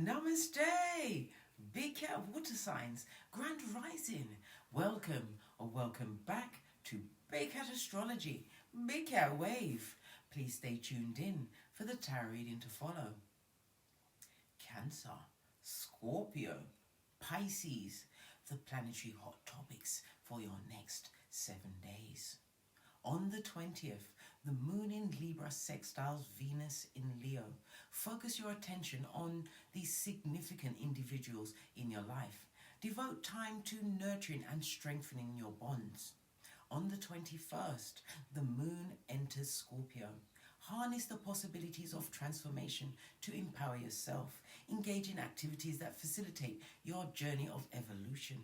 Namaste! Big cat water signs, grand rising. Welcome or welcome back to Big Cat Astrology, Big Cat Wave. Please stay tuned in for the tarot reading to follow. Cancer, Scorpio, Pisces, the planetary hot topics for your next 7 days. On the 20th, the moon in Libra sextiles Venus in Leo. Focus your attention on these significant individuals in your life. Devote time to nurturing and strengthening your bonds. On the 21st, the moon enters Scorpio. Harness the possibilities of transformation to empower yourself. Engage in activities that facilitate your journey of evolution.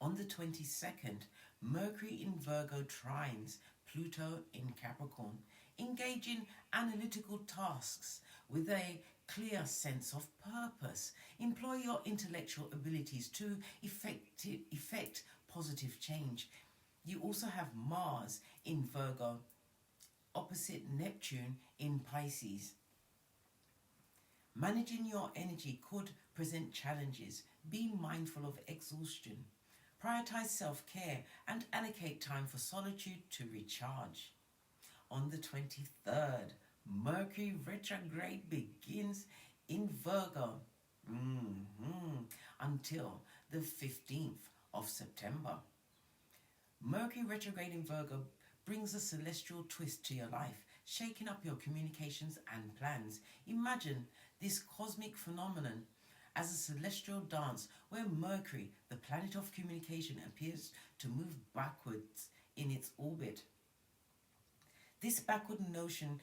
On the 22nd, Mercury in Virgo trines Pluto in Capricorn. Engage in analytical tasks with a clear sense of purpose. Employ your intellectual abilities to effect positive change. You also have Mars in Virgo, opposite Neptune in Pisces. Managing your energy could present challenges. Be mindful of exhaustion. Prioritize self-care and allocate time for solitude to recharge. On the 23rd, Mercury retrograde begins in Virgo until the 15th of September. Mercury retrograde in Virgo brings a celestial twist to your life, shaking up your communications and plans. Imagine this cosmic phenomenon as a celestial dance where Mercury, the planet of communication, appears to move backwards in its orbit. This backward notion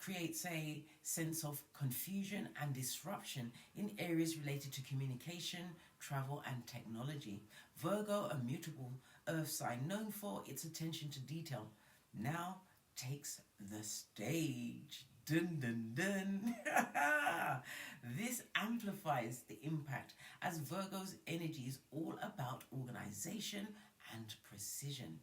creates a sense of confusion and disruption in areas related to communication, travel and technology. Virgo, a mutable earth sign known for its attention to detail, now takes the stage. Dun dun dun. This amplifies the impact as Virgo's energy is all about organization and precision.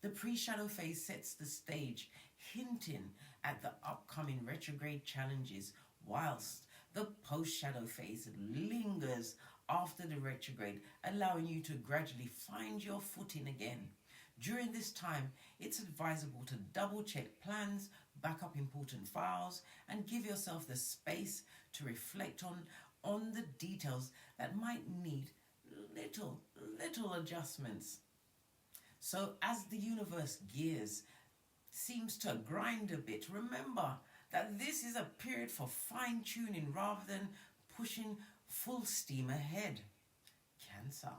The pre-shadow phase sets the stage, hinting at the upcoming retrograde challenges, whilst the post-shadow phase lingers after the retrograde, allowing you to gradually find your footing again. During this time, it's advisable to double-check plans, back up important files, and give yourself the space to reflect on the details that might need little adjustments. So as the universe gears seems to grind a bit, remember that this is a period for fine-tuning rather than pushing full steam ahead. Cancer.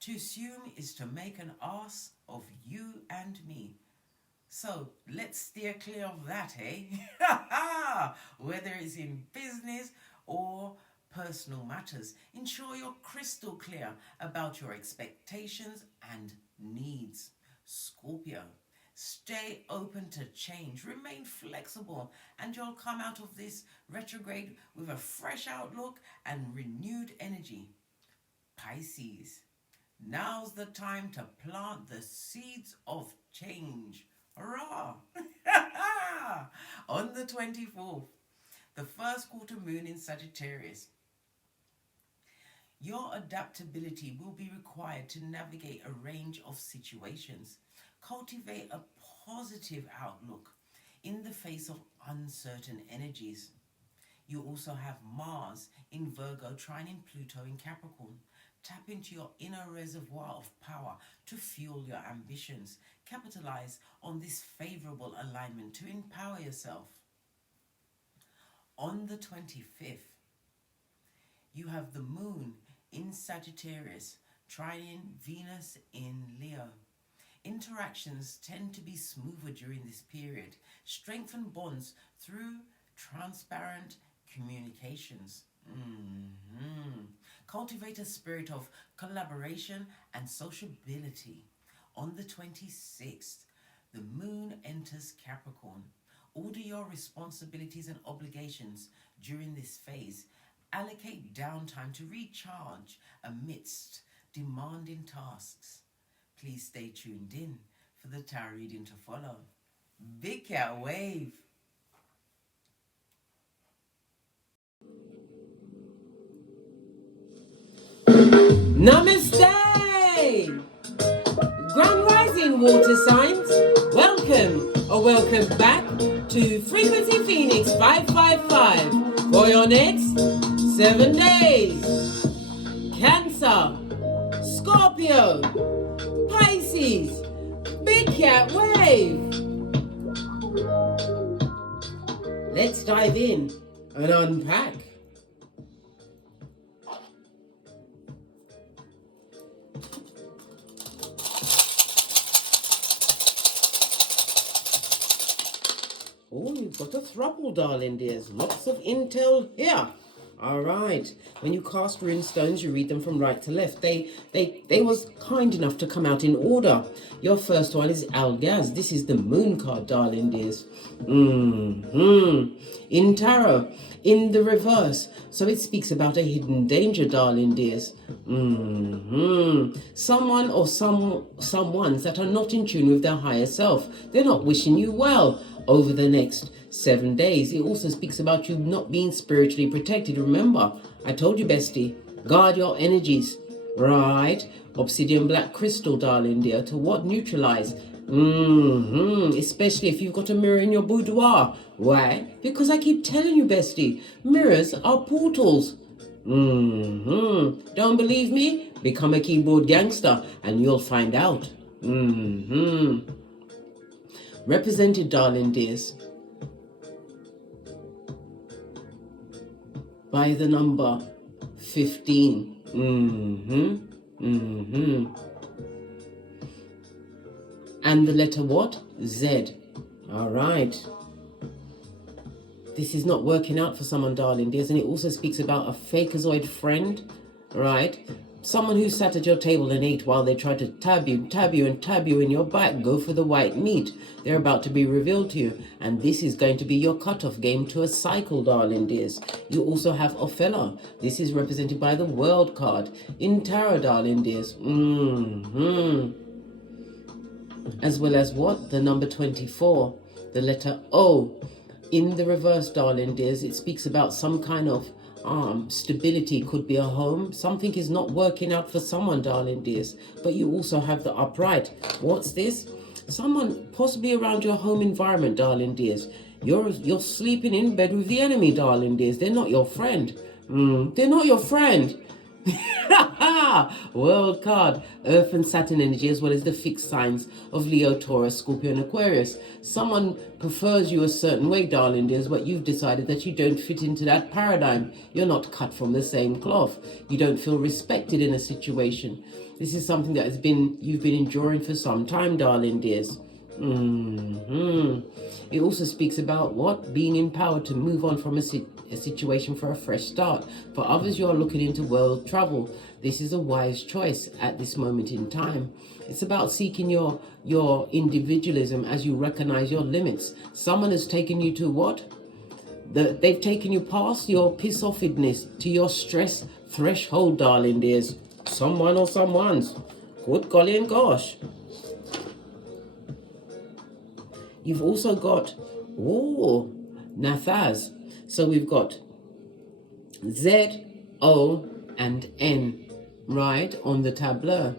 To assume is to make an ass of you and me. So let's steer clear of that, eh? Whether it's in business or personal matters, ensure you're crystal clear about your expectations and needs. Scorpio, stay open to change, remain flexible, and you'll come out of this retrograde with a fresh outlook and renewed energy. Pisces, now's the time to plant the seeds of change. Hurrah! On the 24th, the first quarter moon in Sagittarius. Your adaptability will be required to navigate a range of situations. Cultivate a positive outlook in the face of uncertain energies. You also have Mars in Virgo trining Pluto in Capricorn. Tap into your inner reservoir of power to fuel your ambitions. Capitalize on this favorable alignment to empower yourself. On the 25th, you have the moon in Sagittarius trining Venus in Leo. Interactions tend to be smoother during this period. Strengthen bonds through transparent communications. Cultivate a spirit of collaboration and sociability. On the 26th, the moon enters Capricorn. Order your responsibilities and obligations during this phase. Allocate downtime to recharge amidst demanding tasks. Please stay tuned in for the tarot reading to follow. Big Cat Wave. Namaste! Grand Rising water signs, welcome or welcome back to Frequency Phoenix 555 for your next 7 days. Cancer, Scorpio, Pisces, Big Cat Wave. Let's dive in and unpack. Oh, you've got a throuple, darling dears. Lots of intel here. All right. When you cast rune stones, you read them from right to left. They was kind enough to come out in order. Your first one is Algaz. This is the moon card, darling dears. In tarot, in the reverse. So it speaks about a hidden danger, darling dears. Someone or someones that are not in tune with their higher self. They're not wishing you well over the next 7 days. It also speaks about you not being spiritually protected. Remember, I told you, bestie, guard your energies, right? Obsidian black crystal, darling dear, to what? Neutralize. Especially if you've got a mirror in your boudoir. Why? Because I keep telling you, bestie, mirrors are portals. Don't believe me? Become a keyboard gangster and you'll find out. Represented, darling dears, by the number 15. And the letter what? Z. All right. This is not working out for someone, darling dears, and it also speaks about a fakeazoid friend, right? Someone who sat at your table and ate while they tried to tab you in your back. Go for the white meat. They're about to be revealed to you. And this is going to be your cutoff game to a cycle, darling dears. You also have Ophelia. This is represented by the World card. In tarot, darling dears. As well as what? The number 24. The letter O. In the reverse, darling dears, it speaks about some kind of stability. Could be a home. Something is not working out for someone, darling dears. But you also have the upright. What's this? Someone possibly around your home environment, darling dears. You're sleeping in bed with the enemy, darling dears. They're not your friend. They're not your friend. World card, Earth and Saturn energy, as well as the fixed signs of Leo, Taurus, Scorpio and Aquarius. Someone prefers you a certain way, darling dears, but you've decided that you don't fit into that paradigm. You're not cut from the same cloth. You don't feel respected in a situation. This is something that you've been enduring for some time, darling dears. It also speaks about what? Being empowered to move on from a situation for a fresh start. For others, you are looking into world travel. This is a wise choice at this moment in time. It's about seeking your individualism as you recognize your limits. Someone has taken you to what? They've taken you past your piss-offedness to your stress threshold, darling dears. Someone or someone's. Good golly and gosh. You've also got, Nathaz. So we've got Z, O, and N, right, on the tableau.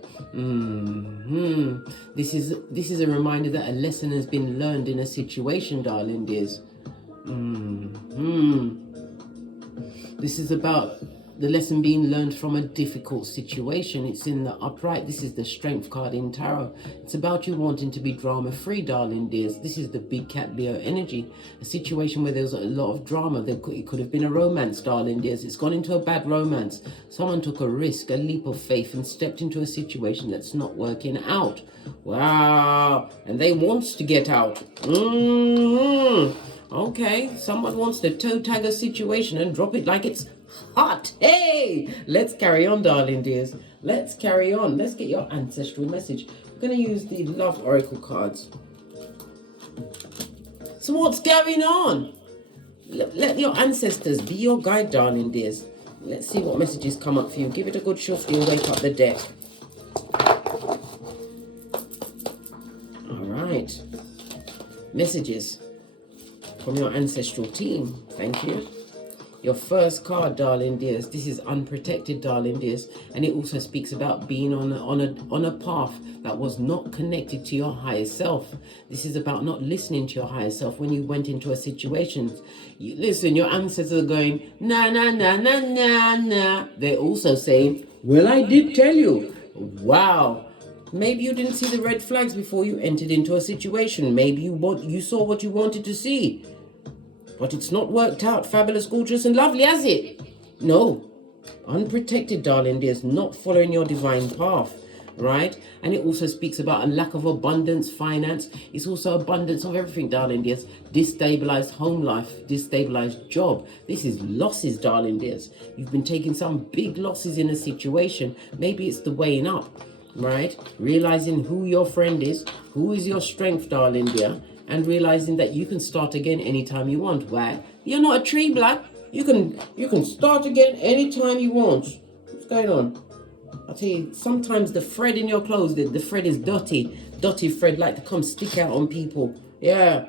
This is a reminder that a lesson has been learned in a situation, darling dears. This is about the lesson being learned from a difficult situation. It's in the upright. This is the strength card in tarot. It's about you wanting to be drama free, darling dears. This is the big cat Leo energy. A situation where there's a lot of drama. It could have been a romance, darling dears. It's gone into a bad romance. Someone took a risk, a leap of faith, and stepped into a situation that's not working out. Wow. And they want to get out. Okay. Someone wants to toe tag a situation and drop it like it's hot. Hey, let's carry on, darling dears. Let's carry on. Let's get your ancestral message. I'm going to use the Love Oracle cards. So what's going on? Let your ancestors be your guide, darling dears. Let's see what messages come up for you. Give it a good shufty and wake up the deck. All right. Messages from your ancestral team. Thank you. Your first card, darling dears, this is unprotected, darling dears, and it also speaks about being on a path that was not connected to your higher self. This is about not listening to your higher self when you went into a situation. Listen, your ancestors are going, nah, nah, nah, nah, nah, nah. They're also saying, well, I did tell you. Wow. Maybe you didn't see the red flags before you entered into a situation. Maybe you saw what you wanted to see. But it's not worked out fabulous, gorgeous, and lovely, has it? No. Unprotected, darling dears, not following your divine path, right? And it also speaks about a lack of abundance, finance. It's also abundance of everything, darling dears. Destabilized home life, destabilized job. This is losses, darling dears. You've been taking some big losses in a situation. Maybe it's the weighing up, right? Realizing who your friend is, who is your strength, darling dear, and realizing that you can start again anytime you want. Why? You're not a tree, black. You can start again anytime you want. What's going on? I tell you, sometimes the thread in your clothes, the thread is dirty. Dirty thread like to come stick out on people. Yeah.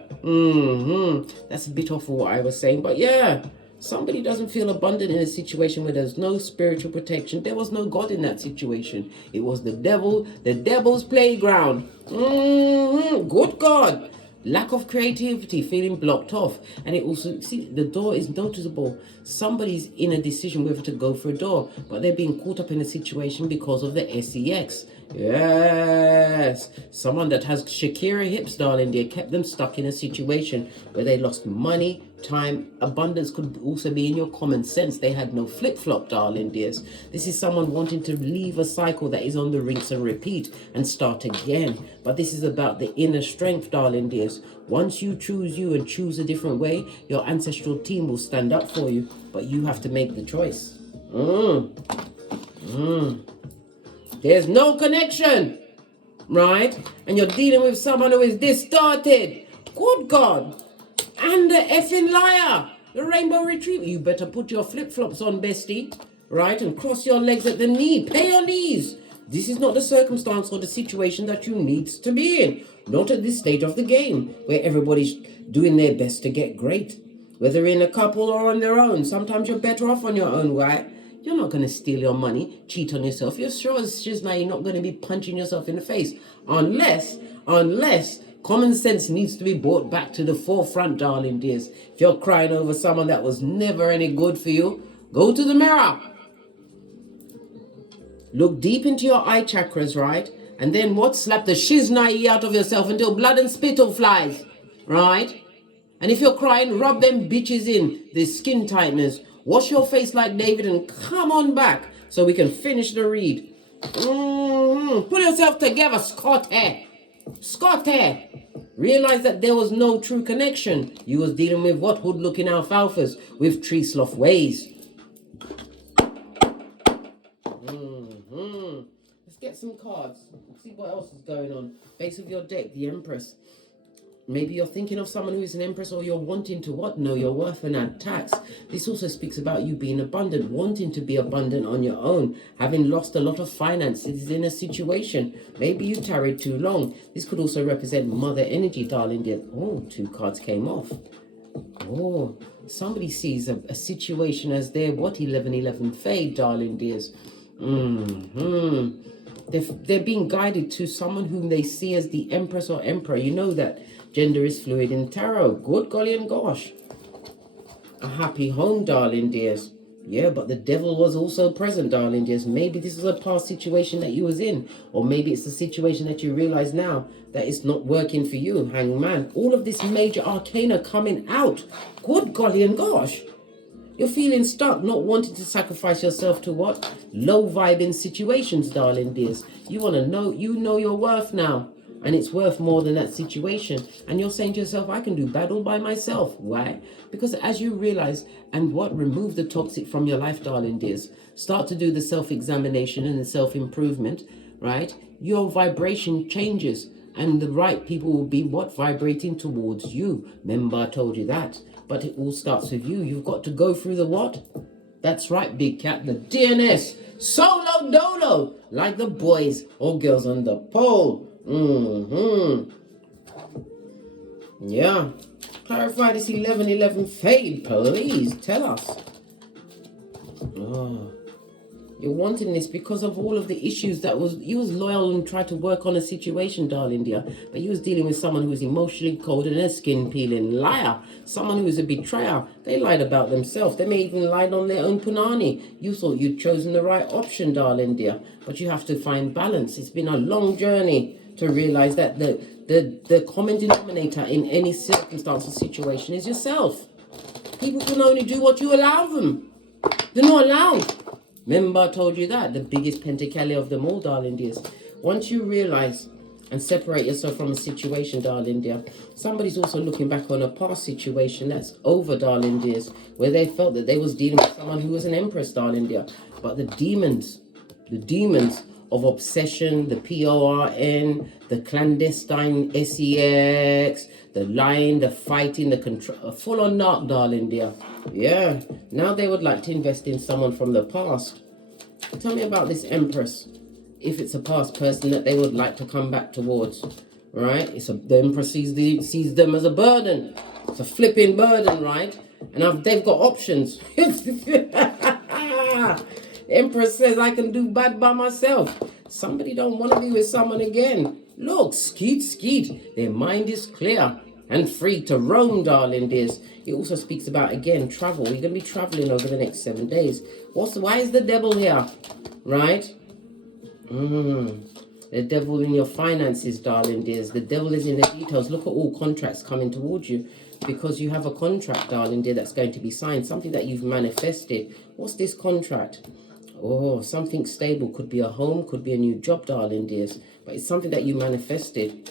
That's a bit off of what I was saying, but yeah. Somebody doesn't feel abundant in a situation where there's no spiritual protection. There was no God in that situation. It was the devil, the devil's playground. Good God. Lack of creativity, feeling blocked off. And it also, see, the door is noticeable. Somebody's in a decision whether to go for a door, but they're being caught up in a situation because of the SEX. Yes. Someone that has Shakira hips, darling dear, kept them stuck in a situation where they lost money, time. Abundance could also be in your common sense. They had no flip-flop, darling dears. This is someone wanting to leave a cycle that is on the rinse and repeat and start again. But this is about the inner strength, darling dears. Once you choose you and choose a different way, your ancestral team will stand up for you, but you have to make the choice. There's no connection, right? And you're dealing with someone who is distorted. Good God. And the effing liar, the rainbow retriever. You better put your flip-flops on, bestie, right? And cross your legs at the knee. Pay your knees. This is not the circumstance or the situation that you need to be in. Not at this stage of the game, where everybody's doing their best to get great. Whether in a couple or on their own. Sometimes you're better off on your own, right? You're not going to steal your money, cheat on yourself. You're sure as shizna you're not going to be punching yourself in the face. Unless common sense needs to be brought back to the forefront, darling dears. If you're crying over someone that was never any good for you, go to the mirror. Look deep into your eye chakras, right? And then what? Slap the shiznai out of yourself until blood and spittle flies, right? And if you're crying, rub them bitches in, the skin tighteners. Wash your face like David and come on back so we can finish the read. Pull yourself together, Scotty. Scotty. Realize that there was no true connection. You was dealing with what? Hood-looking alfalfas with tree sloth ways. Let's get some cards. See what else is going on. Base of your deck, the Empress. Maybe you're thinking of someone who is an empress, or you're wanting to what? Know your worth and add tax. This also speaks about you being abundant, wanting to be abundant on your own, having lost a lot of finances in a situation. Maybe you tarried too long. This could also represent mother energy, darling dear. Oh, 2 cards came off. Oh, somebody sees a situation as their what? 1111 fade, darling dears. They're being guided to someone whom they see as the empress or emperor. You know that gender is fluid in tarot. Good golly and gosh. A happy home, darling dears. Yeah, but the devil was also present, darling dears. Maybe this is a past situation that you was in. Or maybe it's a situation that you realize now that it's not working for you. Hangman. All of this major arcana coming out. Good golly and gosh. You're feeling stuck, not wanting to sacrifice yourself to what? Low vibing situations, darling dears. You want to know, you know your worth now. And it's worth more than that situation. And you're saying to yourself, I can do bad all by myself. Why? Because as you realize and what? Remove the toxic from your life, darling dears. Start to do the self-examination and the self-improvement, right? Your vibration changes. And the right people will be what? Vibrating towards you. Remember, I told you that. But it all starts with you. You've got to go through the what? That's right, big cat. The DNS. Solo dolo. Like the boys or girls on the pole. Yeah. Clarify this 1111 fade, please. Tell us. Oh. You're wanting this because of all of the issues you was loyal and tried to work on a situation, darling dear, but you was dealing with someone who was emotionally cold and a skin peeling liar, someone who was a betrayer. They lied about themselves. They may even lied on their own punani. You thought you'd chosen the right option, darling dear, but you have to find balance. It's been a long journey to realize that the common denominator in any circumstance or situation is yourself. People can only do what you allow them. They're not allowed. Remember I told you that, the biggest pentacali of them all, darling dears. Once you realize and separate yourself from a situation, darling dear, somebody's also looking back on a past situation that's over, darling dears, where they felt that they was dealing with someone who was an empress, darling dear. But the demons of obsession, the PORN, the clandestine SEX, the lying, the fighting, the control, full on narc, darling dear. Yeah, now they would like to invest in someone from the past. Tell me about this empress. If it's a past person that they would like to come back towards, right? The empress sees them as a burden. It's a flipping burden, right? And they've got options. The empress says, I can do bad by myself. Somebody don't want to be with someone again. Look, skeet. Their mind is clear and free to roam, darling dears. It also speaks about, again, travel. You're going to be traveling over the next 7 days. Why is the devil here? Right? The devil in your finances, darling dears. The devil is in the details. Look at all contracts coming towards you. Because you have a contract, darling dear, that's going to be signed. Something that you've manifested. What's this contract? Oh, something stable. Could be a home, could be a new job, darling dears. But it's something that you manifested.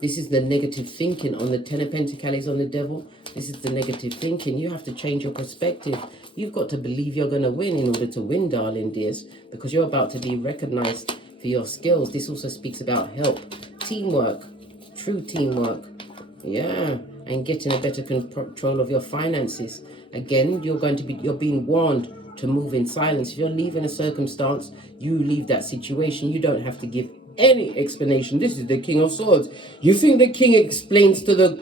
This is the negative thinking on the Ten of Pentacles on the devil. This is the negative thinking. You have to change your perspective. You've got to believe you're going to win in order to win, darling dears. Because you're about to be recognized for your skills. This also speaks about help, teamwork, true teamwork. Yeah, and getting a better control of your finances. Again, you're being warned to move in silence. If you're leaving a circumstance, you leave that situation. You don't have to give any explanation. This is the King of Swords. You think the king explains to the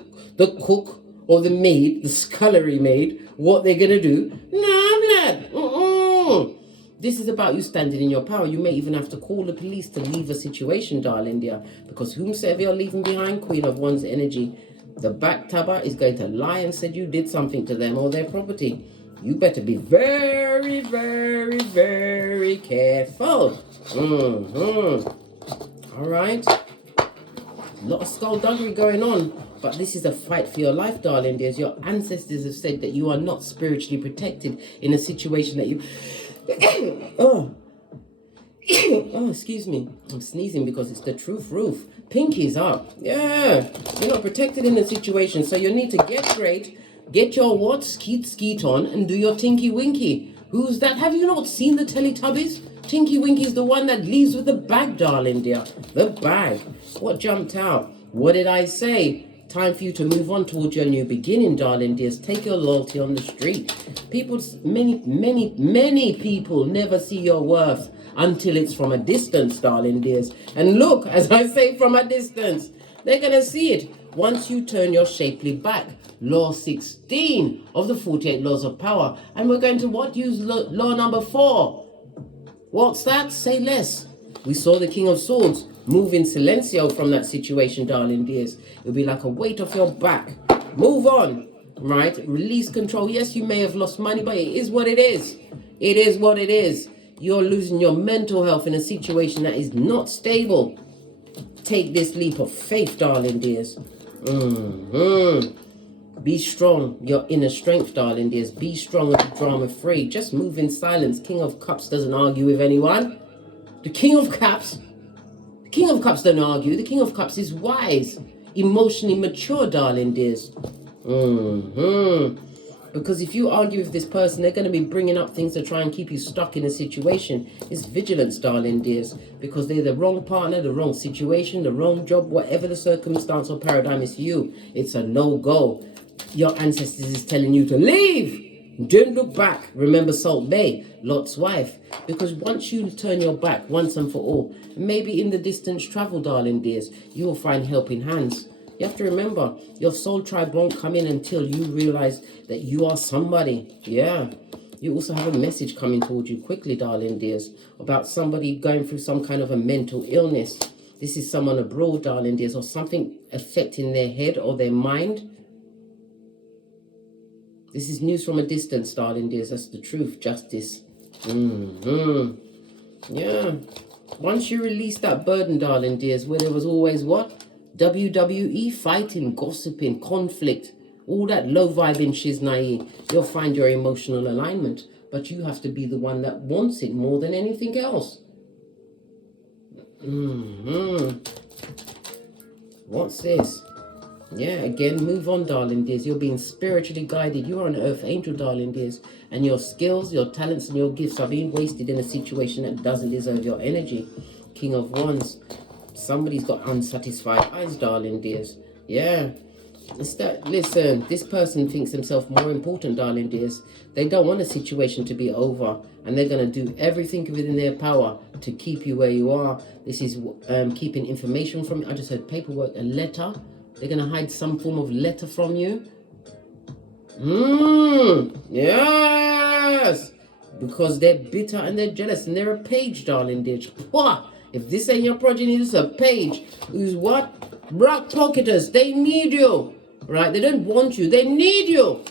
cook or the maid, the scullery maid, what they're going to do? No, blood. This is about you standing in your power. You may even have to call the police to leave a situation, darling dear, because whomsoever you're leaving behind, Queen of Wands energy, the backtabber is going to lie and said you did something to them or their property. You better be very, very, very careful. All right. A lot of skullduggery going on, but this is a fight for your life, darling dears. Your ancestors have said that you are not spiritually protected in a situation that you... oh, excuse me. I'm sneezing because it's the truth roof. Pinkies up. Yeah. You're not protected in a situation, so you need to get great. Get your what? Skeet on and do your Tinky Winky. Who's that? Have you not seen the Teletubbies? Tinky Winky's the one that leaves with the bag, darling dear. The bag. What jumped out? What did I say? Time for you to move on towards your new beginning, darling dears. Take your loyalty on the street. Many people never see your worth until it's from a distance, darling dears. And look, as I say, from a distance, they're going to see it once you turn your shapely back. Law 16 of the 48 laws of power. And we're going to use law number 4. What's that? Say less. We saw the King of Swords move in silencio from that situation, darling dears. It'll be like a weight off your back. Move on, right? Release control. Yes, you may have lost money, but it is what it is. It is what it is. You're losing your mental health in a situation that is not stable. Take this leap of faith, darling dears. Be strong, your inner strength, darling dears. Be strong and be drama free. Just move in silence. King of Cups doesn't argue with anyone. The King of Cups don't argue. The King of Cups is wise, emotionally mature, darling dears. Because if you argue with this person, they're going to be bringing up things to try and keep you stuck in a situation. It's vigilance, darling dears, because they're the wrong partner, the wrong situation, the wrong job, whatever the circumstance or paradigm is for you. It's a no-go. Your ancestors is telling you to leave. Don't look back. Remember Salt Bay, Lot's wife. Because once you turn your back once and for all, maybe in the distance travel, darling dears, you will find helping hands. You have to remember, your soul tribe won't come in until you realize that you are somebody. Yeah. You also have a message coming towards you quickly, darling dears, about somebody going through some kind of a mental illness. This is someone abroad, darling dears, or something affecting their head or their mind. This is news from a distance, darling dears. That's the truth, justice. Yeah. Once you release that burden, darling dears, where there was always what? WWE, fighting, gossiping, conflict, all that low vibing shiznai, you'll find your emotional alignment. But you have to be the one that wants it more than anything else. What's this? Yeah, again, move on, darling dears. You're being spiritually guided. You are an earth angel, darling dears. And your skills, your talents, and your gifts are being wasted in a situation that doesn't deserve your energy. King of Wands. Somebody's got unsatisfied eyes, darling dears. Yeah. Listen, this person thinks themselves more important, darling dears. They don't want a situation to be over. And they're going to do everything within their power to keep you where you are. This is keeping information from you. I just heard paperwork, a letter. They're going to hide some form of letter from you. Yes. Because they're bitter and they're jealous. And they're a page, darling dear. If this ain't your progeny, this is a page. Who's what? Rock pocketers. They need you. Right? They don't want you. They need you.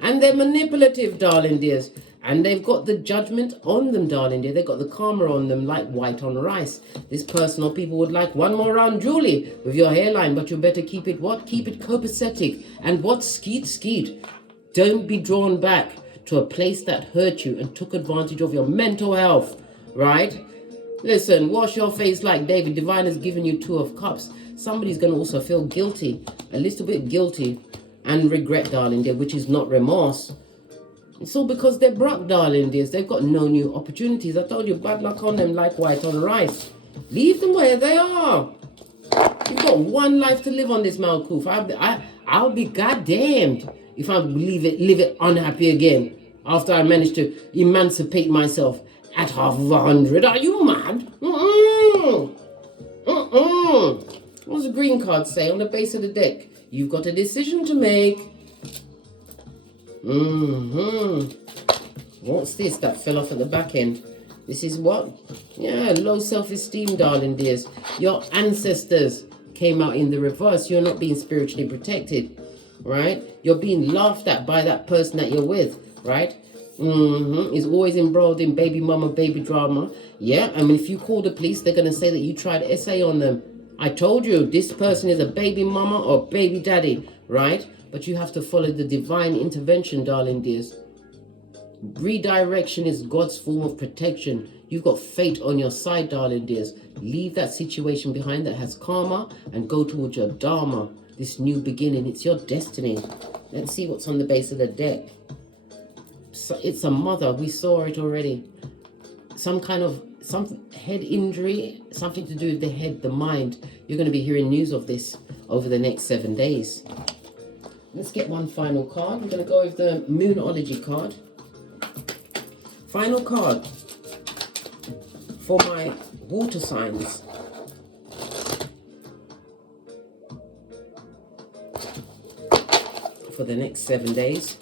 And they're manipulative, darling dears. And they've got the judgment on them, darling dear. They've got the karma on them like white on rice. This person or people would like one more round, Julie, with your hairline. But you better keep it what? Keep it copacetic. And what? Skeet. Don't be drawn back to a place that hurt you and took advantage of your mental health. Right? Listen, wash your face like David. Divine has given you 2 of Cups. Somebody's going to also feel guilty. A little bit guilty. And regret, darling dear, which is not remorse. It's all because they're broke, darling dears. They've got no new opportunities. I told you, bad luck on them like white on rice. Leave them where they are. You've got one life to live on this Malkuf. I'll be goddamned if I live it unhappy again after I managed to emancipate myself at half of 100. Are you mad? What does the green card say on the base of the deck? You've got a decision to make. What's this that fell off at the back end? This is what? Yeah, low self-esteem, darling dears. Your ancestors came out in the reverse. You're not being spiritually protected, right? You're being laughed at by that person that you're with, right? Is always embroiled in baby mama, baby drama. Yeah, I mean, if you call the police, they're going to say that you tried SA on them. I told you, this person is a baby mama or baby daddy, right? But you have to follow the divine intervention, darling dears. Redirection is God's form of protection. You've got fate on your side, darling dears. Leave that situation behind that has karma and go towards your dharma. This new beginning, it's your destiny. Let's see what's on the base of the deck. So it's a mother. We saw it already. Some head injury, something to do with the head, the mind. You're going to be hearing news of this over the next 7 days. Let's get one final card. We're going to go with the Numerology card. Final card for my water signs. For the next 7 days.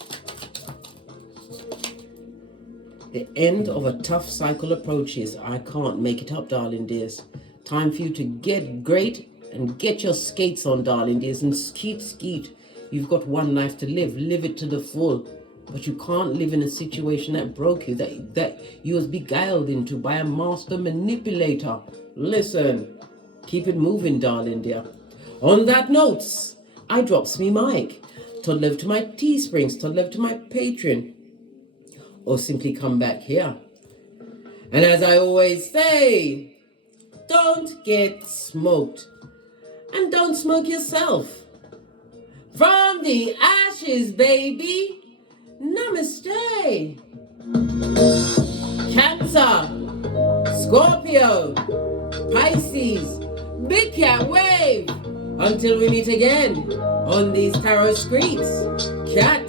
The end of a tough cycle approaches. I can't make it up, darling dears. Time for you to get great and get your skates on, darling dears, and skeet. You've got one life to live. Live it to the full. But you can't live in a situation that broke you, that you was beguiled into by a master manipulator. Listen, keep it moving, darling dear. On that note, I drops me mic. Todd love to my Teesprings, Todd love to my Patreon. Or simply come back here. And as I always say, don't get smoked. And don't smoke yourself. From the ashes, baby. Namaste. Cancer, Scorpio, Pisces, Big Cat Wave. Until we meet again on these tarot streets. Cat.